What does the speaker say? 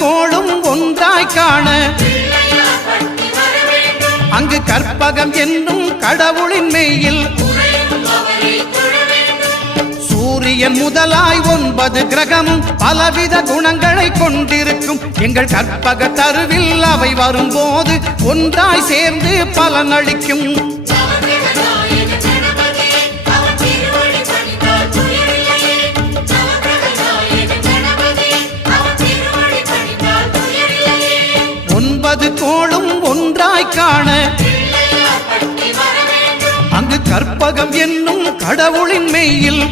கோளும் ஒன்றாய் காண அங்கு கற்பகம் என்னும் கடவுளின் மெய்யில் சூரியன் முதலாய் 9 கிரகமும் பலவித குணங்களை கொண்டிருக்கும் எங்கள் கற்பக தருவில் அவை வரும்போது ஒன்றாய் சேர்ந்து பலனளிக்கும். கோளும் ஒன்றாய் காண அங்கு கற்பகம் என்னும் கடவுளின் மெய்யில்